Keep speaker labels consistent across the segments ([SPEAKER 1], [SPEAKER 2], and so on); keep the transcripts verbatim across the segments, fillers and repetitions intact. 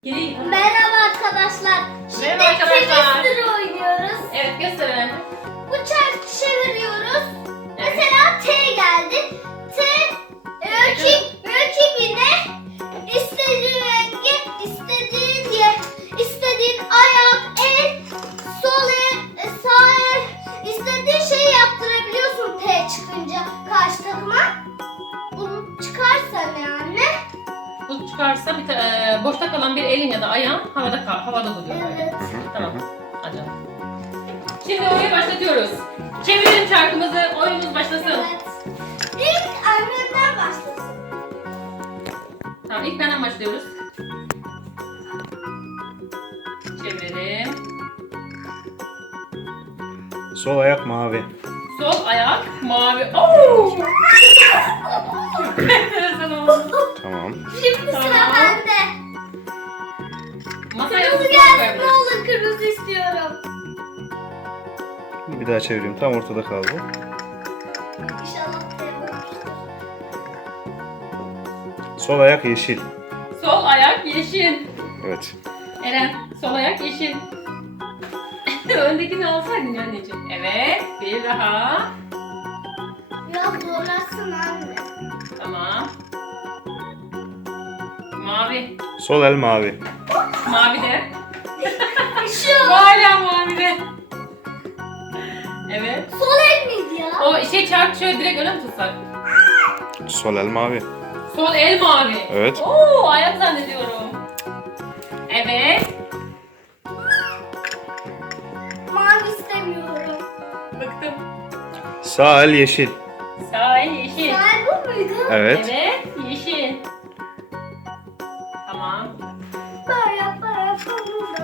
[SPEAKER 1] Geri
[SPEAKER 2] Merhaba arkadaşlar. Şimdi
[SPEAKER 1] Merhaba arkadaşlar.
[SPEAKER 2] Twister oynuyoruz.
[SPEAKER 1] Evet, gösterelim.
[SPEAKER 2] Bu çarkı çeviriyoruz. Mesela T geldi. T rakip rakibine istediğin rengi, istediğin yer, istediğin ayak, el, sol el, sağ el, istediğin şeyi yaptırabiliyorsun T çıkınca karşı takıma. Bunu çıkarsan yani.
[SPEAKER 1] Bu çıkarsa bir ta- e, boşta kalan bir elin ya da ayağın havada kal havada duruyor.
[SPEAKER 2] Evet.
[SPEAKER 1] Tamam. Hadi. Şimdi oyunu başlatıyoruz. Çevirelim çarkımızı. Oyunumuz başlasın.
[SPEAKER 2] Evet. İlk annemden başlasın.
[SPEAKER 1] Tamam, ilk benden başlıyoruz. Çevirelim.
[SPEAKER 3] Sol ayak mavi.
[SPEAKER 1] Sol ayak mavi. Oo! Enteresan oldu.
[SPEAKER 3] Tamam.
[SPEAKER 2] Şimdi sıra
[SPEAKER 1] Tamam.
[SPEAKER 2] bende.
[SPEAKER 1] Masaya
[SPEAKER 2] Kırmızı
[SPEAKER 1] ısıtma
[SPEAKER 2] gelsin,
[SPEAKER 1] koyabiliriz.
[SPEAKER 2] ne olur kırmızı istiyorum.
[SPEAKER 3] Bir daha çevireyim. Tam ortada kaldı.
[SPEAKER 2] İnşallah kaybolmuştur.
[SPEAKER 3] Sol ayak yeşil.
[SPEAKER 1] Sol ayak yeşil.
[SPEAKER 3] Evet.
[SPEAKER 1] Eren, sol ayak yeşil. Öndekini alsaydın ya anneciğim. Evet, bir daha.
[SPEAKER 2] Biraz zorlasın anne.
[SPEAKER 1] Tamam. Mavi.
[SPEAKER 3] Sol el mavi.
[SPEAKER 1] Mavi de.
[SPEAKER 2] Şu
[SPEAKER 1] Hala mavi de. Evet.
[SPEAKER 2] sol el miydi ya?
[SPEAKER 1] O şey çark şöyle direkt öne mi tutsak?
[SPEAKER 3] Sol el mavi.
[SPEAKER 1] Sol el mavi.
[SPEAKER 3] Evet.
[SPEAKER 1] Oo, ayak zannediyorum. Evet.
[SPEAKER 2] Mavi istemiyorum.
[SPEAKER 1] Bıktım.
[SPEAKER 3] Sağ el yeşil.
[SPEAKER 1] Sağ el yeşil.
[SPEAKER 2] Sen bu muydu?
[SPEAKER 3] Evet.
[SPEAKER 1] Evet, yeşil. Tamam.
[SPEAKER 2] Para para para.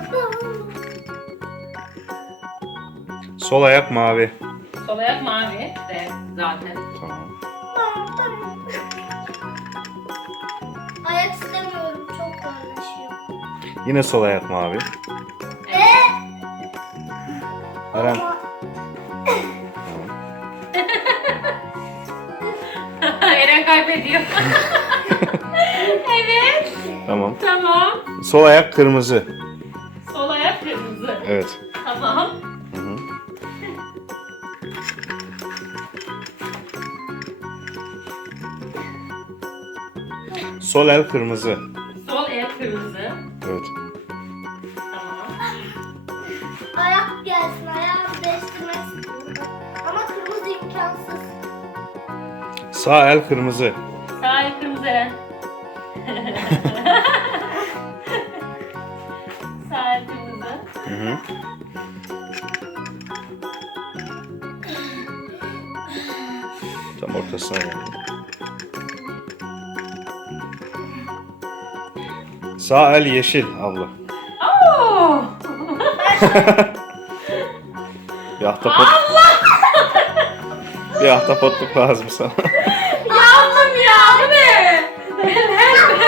[SPEAKER 3] Sol ayak mavi.
[SPEAKER 1] Sol ayak mavi de zaten.
[SPEAKER 3] Tamam.
[SPEAKER 2] Ayak istemiyorum, çok zorlaşıyor.
[SPEAKER 3] Yine sol ayak mavi.
[SPEAKER 2] Ve
[SPEAKER 3] Eren.
[SPEAKER 2] ama
[SPEAKER 3] Tamam.
[SPEAKER 1] Eren kaybediyor. Evet.
[SPEAKER 3] Tamam.
[SPEAKER 1] Tamam.
[SPEAKER 3] Sol ayak kırmızı.
[SPEAKER 1] Sol ayak kırmızı.
[SPEAKER 3] Evet.
[SPEAKER 1] Tamam.
[SPEAKER 3] Hı hı. Sol el kırmızı.
[SPEAKER 1] Sol el kırmızı.
[SPEAKER 3] Evet.
[SPEAKER 1] Tamam.
[SPEAKER 2] ayak gelsin, ayağımı değiştirmek istiyorum. Ama kırmızı imkansız.
[SPEAKER 3] Sağ el kırmızı.
[SPEAKER 1] Sağ el kırmızı Eren. Sağ el kırmızı.
[SPEAKER 3] Hı hı. Tam ortasına geldi. Sağ el yeşil abla.
[SPEAKER 1] Oo!
[SPEAKER 3] Bir ahtapot. Bir ahtapotluk lazım sana.
[SPEAKER 1] Yandım ya, bu ne? Benim hem...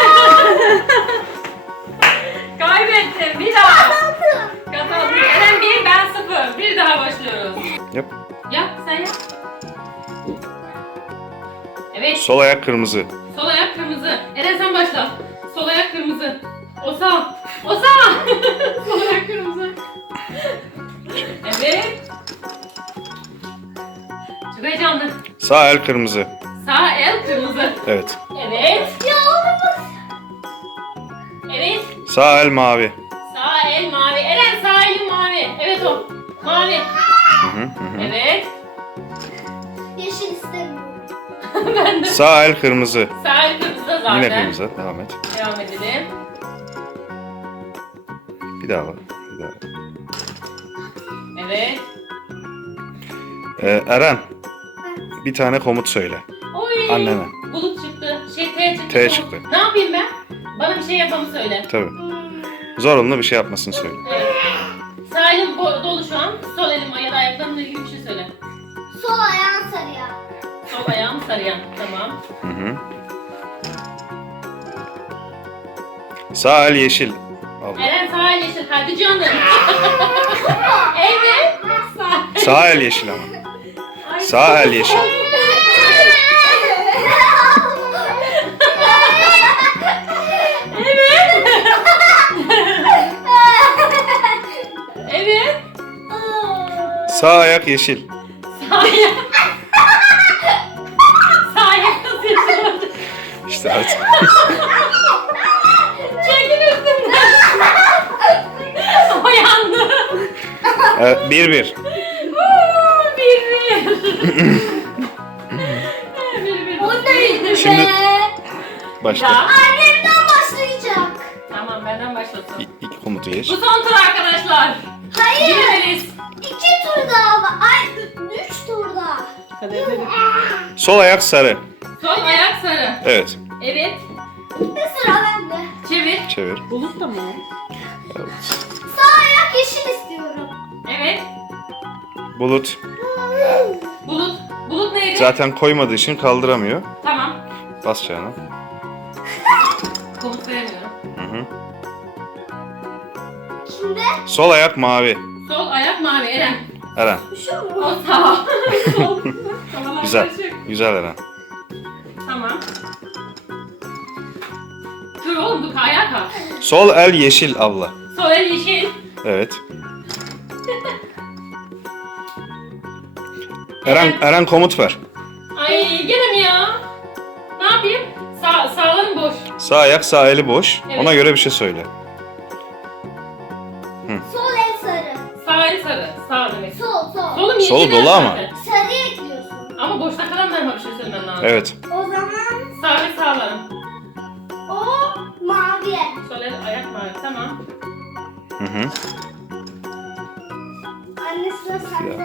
[SPEAKER 1] Kaybettim, bir daha. Kazandım. Eren bir, ben sıfır. Bir daha başlıyoruz.
[SPEAKER 3] Yap.
[SPEAKER 1] Yap, sen yap. Evet,
[SPEAKER 3] Sol ayak kırmızı.
[SPEAKER 1] sol ayak kırmızı. Eren sen başla. Sol ayak kırmızı. O sağ. O sağ. Sol ayak kırmızı. Evet. Çok heyecanlı.
[SPEAKER 3] Sağ el kırmızı.
[SPEAKER 1] Sağ el kırmızı.
[SPEAKER 3] Evet.
[SPEAKER 1] Evet.
[SPEAKER 2] Ya olamaz.
[SPEAKER 1] Evet.
[SPEAKER 3] Sağ el mavi.
[SPEAKER 1] Sağ el mavi. Eren sağ elin mavi. Evet o. Mavi.
[SPEAKER 3] Hı hı, hı hı.
[SPEAKER 1] Evet.
[SPEAKER 2] Yeşil istemiyorum.
[SPEAKER 1] Ben de.
[SPEAKER 3] Sağ el kırmızı.
[SPEAKER 1] Sağ el kırmızı da zaten.
[SPEAKER 3] Yine kırmızı. Devam et.
[SPEAKER 1] Devam edelim.
[SPEAKER 3] Bir daha bak. Bir daha.
[SPEAKER 1] Evet.
[SPEAKER 3] Ee, Eren. Bir tane komut söyle.
[SPEAKER 1] Oy.
[SPEAKER 3] Annene.
[SPEAKER 1] Bulut çıktı. Şey T çıktı.
[SPEAKER 3] T
[SPEAKER 1] Bulut.
[SPEAKER 3] çıktı.
[SPEAKER 1] Ne yapayım ben? Bana bir şey yapmamı söyle.
[SPEAKER 3] Tabii.
[SPEAKER 2] Hmm.
[SPEAKER 3] Zorunlu bir şey yapmasını söyle.
[SPEAKER 1] Evet. Sağ elim bo- dolu şu an. Sol elim ya da ayaklarımla ilgili bir şey söyle.
[SPEAKER 2] Sol ayağın sarıya.
[SPEAKER 1] Sol ayağım sarıyan. Tamam.
[SPEAKER 3] Hı hı. Sağ el yeşil. Abla.
[SPEAKER 1] Eren sağ el yeşil. Hadi canım. Evet. Sağ.
[SPEAKER 3] Sağ el yeşil ama.
[SPEAKER 1] Ay,
[SPEAKER 3] Sağ el yeşil.
[SPEAKER 1] Evet.
[SPEAKER 3] Sağ ayak yeşil.
[SPEAKER 1] Sağ ayak. Sağ ayak nasıl yeşil oldu?
[SPEAKER 3] İşte artık.
[SPEAKER 1] Çekin üstümden. O yandı.
[SPEAKER 3] Evet, bir bir.
[SPEAKER 1] Oo, bir bir. bir bir.
[SPEAKER 2] O neydi
[SPEAKER 3] Şimdi-
[SPEAKER 2] be?
[SPEAKER 3] Başla.
[SPEAKER 1] Ya.
[SPEAKER 2] Annemden başlayacak.
[SPEAKER 1] Tamam benden başlasın.
[SPEAKER 3] İ- İlk komutu geç.
[SPEAKER 1] Bu son tur arkadaşlar.
[SPEAKER 2] Hayır.
[SPEAKER 1] Birbiriniz.
[SPEAKER 2] İki tur daha var. Ay üç tur daha.
[SPEAKER 3] Sol ayak sarı.
[SPEAKER 1] Sol ayak sarı.
[SPEAKER 3] Evet.
[SPEAKER 1] Evet.
[SPEAKER 2] Ve sıra bende.
[SPEAKER 1] Çevir.
[SPEAKER 3] Çevir.
[SPEAKER 1] Bulut da mı?
[SPEAKER 3] Evet.
[SPEAKER 2] Sağ ayak yeşil istiyorum.
[SPEAKER 1] Evet.
[SPEAKER 3] Bulut.
[SPEAKER 1] Bulut. Bulut neydi?
[SPEAKER 3] Zaten koymadığı için kaldıramıyor.
[SPEAKER 1] Tamam.
[SPEAKER 3] Bas Canan.
[SPEAKER 1] Komut veremiyorum.
[SPEAKER 3] Hı hı.
[SPEAKER 2] Kimde?
[SPEAKER 3] Sol ayak mavi.
[SPEAKER 1] Sol ayak mavi. Eren.
[SPEAKER 3] Eren.
[SPEAKER 2] Şu mu?
[SPEAKER 1] O sağ. Sol. Tamam,
[SPEAKER 3] Güzel.
[SPEAKER 1] karışık.
[SPEAKER 3] Güzel Eren.
[SPEAKER 1] Tamam. Dur oğlum dur ayağa kalk.
[SPEAKER 3] Sol el yeşil abla.
[SPEAKER 1] Sol el yeşil.
[SPEAKER 3] Evet. Eren, Eren komut ver.
[SPEAKER 1] Ay gene mi ya? Ne yapayım? Sağ, sağlarım boş.
[SPEAKER 3] Sağ ayak sağ eli boş.
[SPEAKER 1] Evet.
[SPEAKER 3] Ona göre bir şey söyle.
[SPEAKER 2] Sol el sarı.
[SPEAKER 1] Sağ el sarı. Sağ demek.
[SPEAKER 2] Sol sol.
[SPEAKER 1] Solum yeşil.
[SPEAKER 3] Solu dolu
[SPEAKER 1] zaten.
[SPEAKER 3] ama.
[SPEAKER 2] Sarı ekliyorsun.
[SPEAKER 1] Ama boşta kalanlarıma bir şey söylemen lazım.
[SPEAKER 3] Evet.
[SPEAKER 2] O zaman
[SPEAKER 1] Sağ ve sağlarım.
[SPEAKER 2] o mavi el.
[SPEAKER 1] Sol el ayak mavi. Tamam.
[SPEAKER 3] Hı hı.
[SPEAKER 2] Anne sıra sende.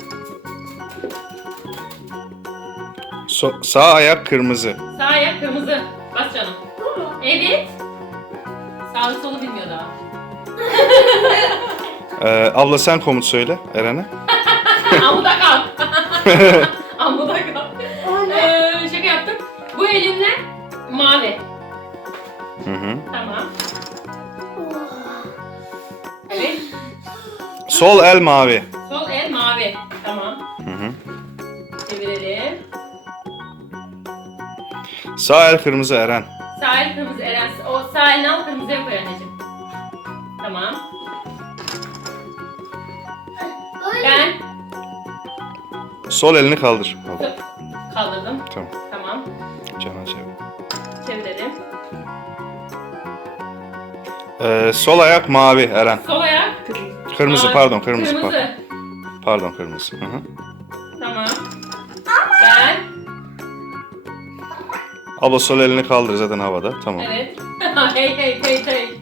[SPEAKER 3] So- sağ ayak kırmızı.
[SPEAKER 1] Sağ ayak kırmızı. Bas canım.
[SPEAKER 2] Bu mu?
[SPEAKER 1] Evet. Sağlı solu bilmiyor daha.
[SPEAKER 3] Ee, abla sen komut söyle Eren'e.
[SPEAKER 1] Amuda kal. Amuda kal.
[SPEAKER 2] O ne?
[SPEAKER 1] Ee, şaka yaptım. Bu elimle mavi.
[SPEAKER 3] Hı hı.
[SPEAKER 1] Tamam.
[SPEAKER 2] Oh.
[SPEAKER 1] Evet.
[SPEAKER 3] Sol el mavi.
[SPEAKER 1] Sol el mavi. Tamam.
[SPEAKER 3] Hı hı.
[SPEAKER 1] Çevirelim.
[SPEAKER 3] Sağ el kırmızı Eren.
[SPEAKER 1] Sağ el kırmızı Eren. O sağ elini al kırmızıya koy anneciğim. Tamam.
[SPEAKER 2] Öyle.
[SPEAKER 1] Ben
[SPEAKER 3] Sol elini kaldır. Abla.
[SPEAKER 1] kaldırdım.
[SPEAKER 3] Tamam.
[SPEAKER 1] Tamam.
[SPEAKER 3] Canan çevir.
[SPEAKER 1] Çevirelim.
[SPEAKER 3] Ee, sol ayak mavi Eren.
[SPEAKER 1] Sol ayak.
[SPEAKER 3] Kırmızı
[SPEAKER 1] Mavi.
[SPEAKER 3] pardon kırmızı.
[SPEAKER 1] Kırmızı.
[SPEAKER 3] Pardon, pardon kırmızı. Hı hı.
[SPEAKER 1] Tamam. Ben.
[SPEAKER 3] Abla sol elini kaldır zaten havada. Tamam.
[SPEAKER 1] Evet. hey hey hey hey.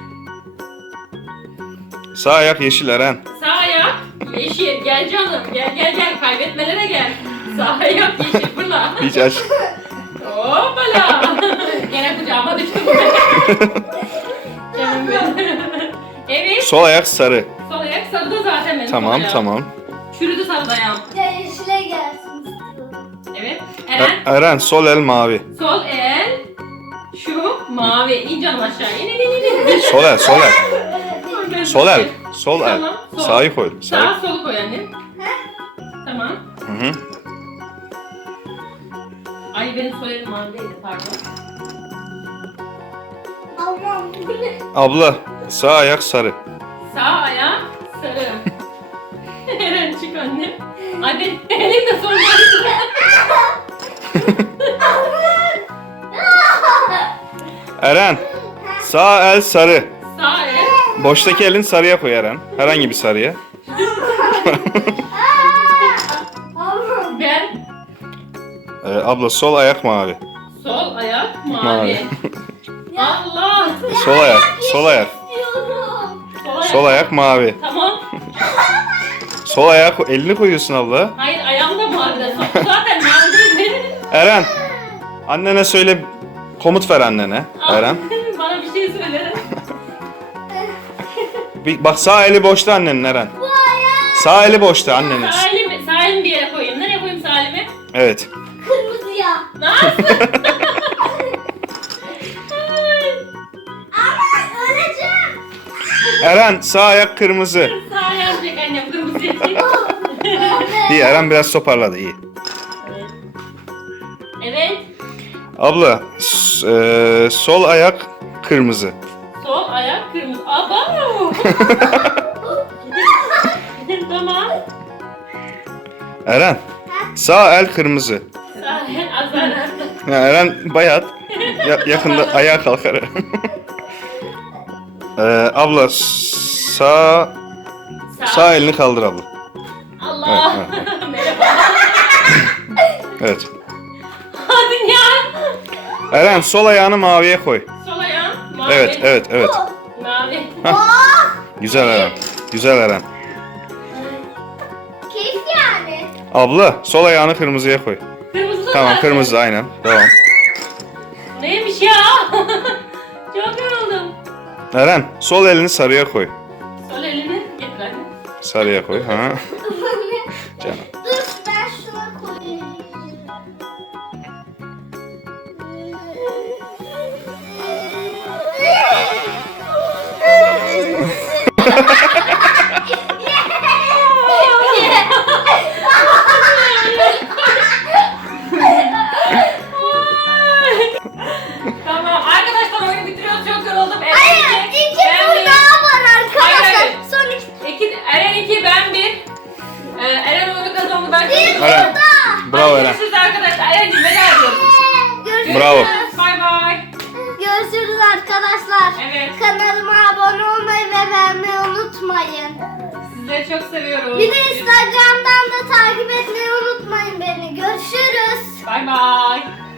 [SPEAKER 3] Sağ ayak yeşil Eren.
[SPEAKER 1] Sağ ayak yeşil. Gel canım. Gel gel gel. Kaybetmelere gel. Sağ ayak yeşil. Fırla.
[SPEAKER 3] Hiç aç.
[SPEAKER 1] Hoppala. Gene kucağıma düştüm. Canım benim. Evet.
[SPEAKER 3] Sol ayak sarı.
[SPEAKER 1] Sol ayak sarıda zaten benim.
[SPEAKER 3] Tamam
[SPEAKER 1] sol ayağım.
[SPEAKER 3] tamam.
[SPEAKER 1] Çürüdü sarıda ayağım.
[SPEAKER 2] Ya yeşile gelsin istiyorum.
[SPEAKER 1] Evet.
[SPEAKER 3] E-
[SPEAKER 1] Eren.
[SPEAKER 3] Eren sol el mavi.
[SPEAKER 1] Sol el. Şu mavi. İn canım aşağı. İn in in in.
[SPEAKER 3] Sol el sol el.
[SPEAKER 2] Evet.
[SPEAKER 3] Sol el. Sol el.
[SPEAKER 1] Tamam, sol.
[SPEAKER 3] Sağı koy. Sağı.
[SPEAKER 1] Sağ solu koy annem. Tamam.
[SPEAKER 3] Hı hı.
[SPEAKER 1] Ay benim sol elim mavi değildi pardon.
[SPEAKER 2] Aman bu ne?
[SPEAKER 3] Abla sağ ayak sarı.
[SPEAKER 1] Sağ ayak sarı. Eren çık annem. Ay benim elim de sol mavi.
[SPEAKER 3] Eren sağ el sarı.
[SPEAKER 1] Sağ el.
[SPEAKER 3] Boştaki elin sarıya koy Eren. Herhangi bir sarıya.
[SPEAKER 2] Aman.
[SPEAKER 1] Ben
[SPEAKER 3] Ee, abla sol ayak mavi.
[SPEAKER 1] sol ayak mavi.
[SPEAKER 3] Mavi.
[SPEAKER 1] Allah.
[SPEAKER 3] Sol ayak. Sol ayak.
[SPEAKER 2] İstiyorum.
[SPEAKER 1] Sol ayak.
[SPEAKER 3] Sol ayak mavi.
[SPEAKER 1] Tamam.
[SPEAKER 3] Sol ayak elini koyuyorsun abla.
[SPEAKER 1] Hayır ayağım da maviden. Sol- Zaten mavi değil.
[SPEAKER 3] Eren. Annene söyle komut ver annene. Eren.
[SPEAKER 1] Bana bir şey söyle.
[SPEAKER 3] Bir, bak sağ eli boşta annenin Eren.
[SPEAKER 2] Bu ayak
[SPEAKER 3] Sağ eli boşta annenin.
[SPEAKER 1] Sağ elimi, sağ elimi bir yere koyayım. Nereye koyayım sağ elimi?
[SPEAKER 3] Evet.
[SPEAKER 2] kırmızıya.
[SPEAKER 1] Nasıl?
[SPEAKER 2] Aman öleceğim.
[SPEAKER 3] Eren sağ ayak kırmızı.
[SPEAKER 1] Sağ ayağım çek annem kırmızı çek.
[SPEAKER 2] Evet.
[SPEAKER 3] İyi Eren biraz toparladı iyi.
[SPEAKER 1] Evet. Evet.
[SPEAKER 3] Abla s- e, sol ayak kırmızı.
[SPEAKER 1] Sol ayak kırmızı. Aba! Tamam.
[SPEAKER 3] Eren. Sağ el kırmızı.
[SPEAKER 1] Sağ el azar.
[SPEAKER 3] Ya Eren bayat. Ya, yakında ayağa kalkar. ee, abla sağ sağ elini kaldır abla.
[SPEAKER 1] Allah.
[SPEAKER 3] Evet,
[SPEAKER 1] Merhaba.
[SPEAKER 3] Evet.
[SPEAKER 1] Hadi ya.
[SPEAKER 3] Eren sol ayağını maviye koy.
[SPEAKER 1] Sol ayağım. Mavi.
[SPEAKER 3] Evet, evet, evet.
[SPEAKER 1] Mavi.
[SPEAKER 3] Güzel Eren. Güzel Eren.
[SPEAKER 2] Keyif yani.
[SPEAKER 3] Abla sol ayağını kırmızıya koy.
[SPEAKER 1] Kırmızı da
[SPEAKER 3] Tamam
[SPEAKER 1] zaten.
[SPEAKER 3] kırmızı aynen. Devam.
[SPEAKER 1] Neymiş ya? Çok yoruldum.
[SPEAKER 3] Eren sol elini sarıya koy.
[SPEAKER 1] Sol elini getir anne.
[SPEAKER 3] Sarıya koy. Ha. Canım.
[SPEAKER 2] Dur ben şuna koyayım.
[SPEAKER 1] Tamam arkadaşlar oyunu bitiriyoruz. Çok yoruldum. Eren
[SPEAKER 2] Hayır,
[SPEAKER 1] iki,
[SPEAKER 2] iki
[SPEAKER 1] ben
[SPEAKER 2] tur
[SPEAKER 1] bir.
[SPEAKER 2] daha var
[SPEAKER 1] Hayır,
[SPEAKER 2] arkadaşlar.
[SPEAKER 1] hayır.
[SPEAKER 2] Son iki.
[SPEAKER 1] İki, Eren iki, ben bir. Ee, Eren oyunu kazandı. Ben kazandım.
[SPEAKER 3] Eren. Bravo
[SPEAKER 1] Hadi
[SPEAKER 3] Eren.
[SPEAKER 1] görüşürüz arkadaşlar. Eren'cim veda ediyorum.
[SPEAKER 2] Görüşürüz.
[SPEAKER 3] Bravo.
[SPEAKER 1] Bay bay.
[SPEAKER 2] Görüşürüz arkadaşlar.
[SPEAKER 1] Evet.
[SPEAKER 2] Kanalıma abone olmayı ve beğenmeyi unutmayın.
[SPEAKER 1] Sizleri çok seviyorum.
[SPEAKER 2] Bir de Instagram'dan da takip etmeyi unutmayın beni. Görüşürüz.
[SPEAKER 1] Bay bay.